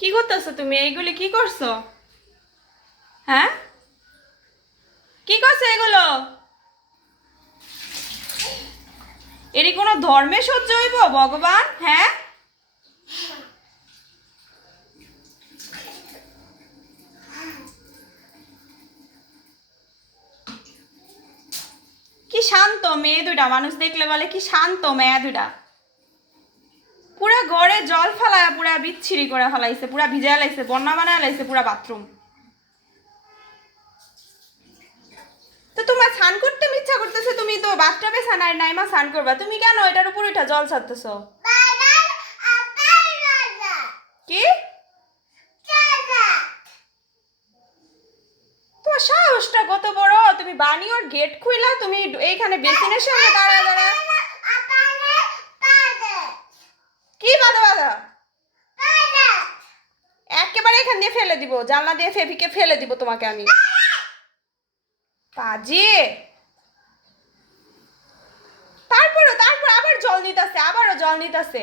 কি করতেছো তুমি? এইগুলি কি করছো? হ্যাঁ, কি করছো এগুলো? এরই কোনো ধর্মে সহ্য হইব ভগবান? হ্যাঁ, কি শান্ত মেয়ে দুটা, মানুষ দেখলে বলে কি শান্ত মেয়ে দুটা। পুরা ঘরে জল ফালায় পুরা বিচ্ছিরি করে ফেলাইছে, পুরা ভিজায় লাইছে, বন্যা বানায় লাইছে পুরা বাথরুম। তো তোমার স্নান করতে ইচ্ছা করতেছে, তুমি তো বাথটাবে স্নান নাইমা স্নান করবা, তুমি কেন এটার উপর উঠা জল ছাড়তেছো? কি তোমার সাহসটা কত বড়? তুমি বানিওর গেট খুইলা তুমি এইখানে বেসিনের সামনে দাঁড়ায় দাঁড়ায় কি বাধা বাধা? একেবারে এখান দিয়ে ফেলে দিব, জানলা দিয়ে ফেভিকে ফেলে দিব তোমাকে আমি। পাজি। তারপর আবার জল নিতেছে, আবারও জল নিতেছে।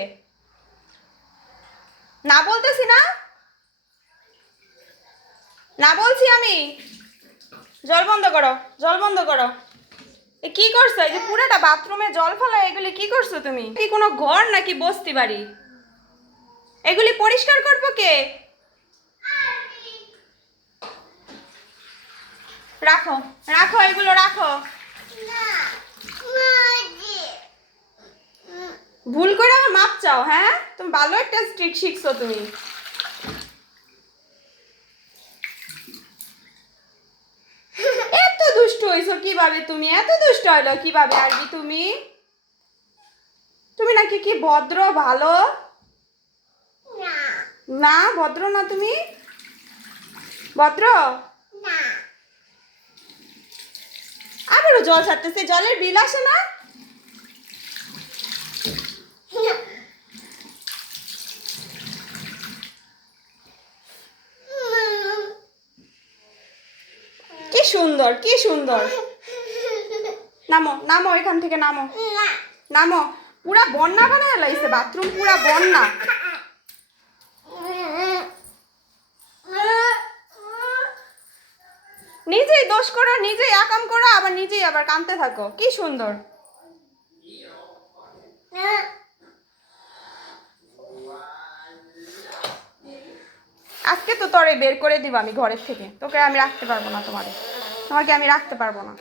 না বলতেছি না, না বলছি আমি। জল বন্ধ করো, জল বন্ধ করো। এ কি করছো? এই যে পুরাটা বাথরুমে জল ফেলা, এগুলি কি করছো তুমি? কি কোনো ঘর নাকি বস্তি বাড়ি? এগুলি পরিষ্কার করবো কে? রাখো, রাখো, এগুলো রাখো। ভুল করে আমার মাপ চাও? হ্যাঁ, তুমি ভালো একটা ট্রিক শিখছো তুমি। এত দুষ্ট হইছো কিভাবে তুমি? এত দুষ্ট হইলো কিভাবে আর কি তুমি? তুমি নাকি কি ভদ্র ভালো? না, ভদ্র না তুমি। ভদ্র আবারও জল ছাড়তেছে, জলের বিল আসে না? কি সুন্দর, কি সুন্দর। নামো, নামো এখান থেকে, নামো, নামো। পুরা বন্যা বানায় লাইছে বাথরুম, পুরা বন্যা। নিজেই দোষ করো, নিজেই আকাম করো, আবার নিজেই আবার কাঁদতে থাকো। কি সুন্দর। আজকে তো তোরে বের করে দিব আমি ঘরের থেকে, তোকে আমি রাখতে পারবো না, তোমাকে আমি রাখতে পারবো না।